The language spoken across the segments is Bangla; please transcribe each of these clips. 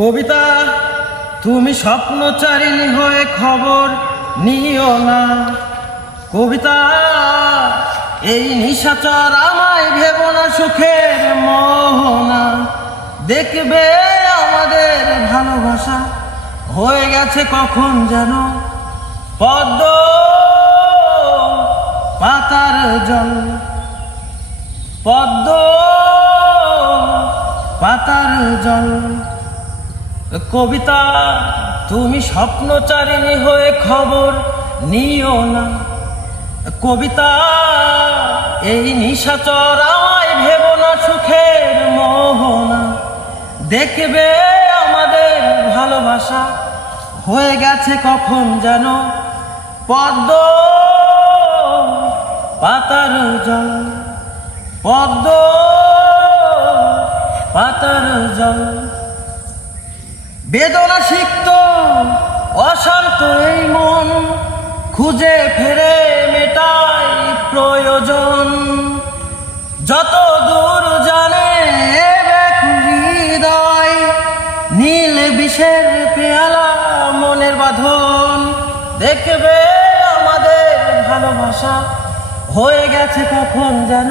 কবিতা, তুমি স্বপ্নচারিণী হয়ে খবর নিও না। কবিতা, এই নিশাচর আমায় ভেবো না সুখের মোহনা। দেখবে আমাদের ভালোবাসা হয়ে গেছে কখন যেন পদ্ম পাতার জল, পদ্ম পাতার জল। কবিতা, তুমি স্বপ্নচারিণী হয়ে খবর নিও না। কবিতা, এই নিশাচর আমায় ভেবো না সুখের মোহনা। দেখবে আমাদের ভালোবাসা হয়ে গেছে কখন যেন পদ্ম পাতার জল, পদ্ম পাতার জল। বেদনা সিক্ত অশান্ত এই মন খুঁজে ফেরে মেটাই প্রয়োজন। যত দূর জানে ব্যাকুল হৃদয়, নীল বিষের পেয়ালা মনের বাঁধন। দেখবে আমাদের ভালোবাসা হয়ে গেছে কখন যেন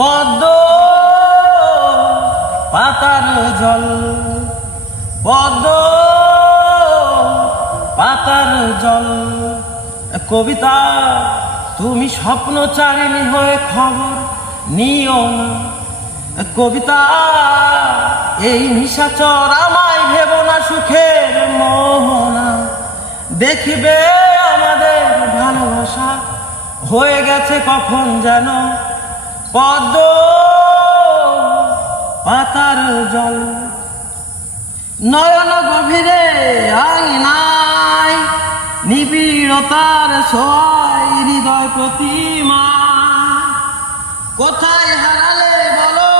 পদ্ম পাতার জল, পদ্ম পাতার জল। কবিতা, তুমি স্বপ্নচারিণী হয়ে খবর নিও না। কবিতা, এই নিশাচর আমায় ভেবো না সুখের মোহনা। দেখবে আমাদের ভালোবাসা হয়ে গেছে কখন যেন পদ্ম পাতার জল। নয়ন গভীরে আঙিনায় নিবিড়তার ছোঁয়ায় হৃদয় প্রতিমা। কোথায় হারালে বলো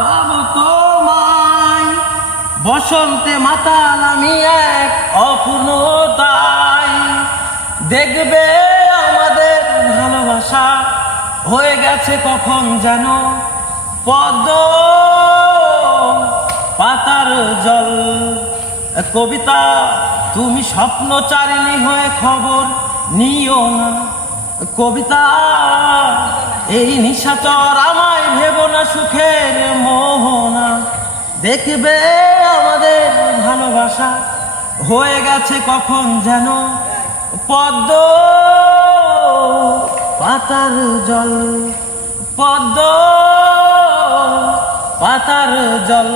পাবো তোমায়, বসন্তে মাতাল আমি এক অপূর্ণতায়। দেখবে আমাদের ভালোবাসা হয়ে গেছে কখন যেন পদ্ম পাতার জল। কবিতা, তুমি স্বপ্নচারিণী হয়ে খবর নিও না। কবিতা, এই নিশাচর আমায় ভেবো না সুখের মোহনা। দেখবে আমাদের ভালোবাসা হয়ে গেছে কখন যেন পদ্ম পাতার জল, পদ্ম পাতার জল।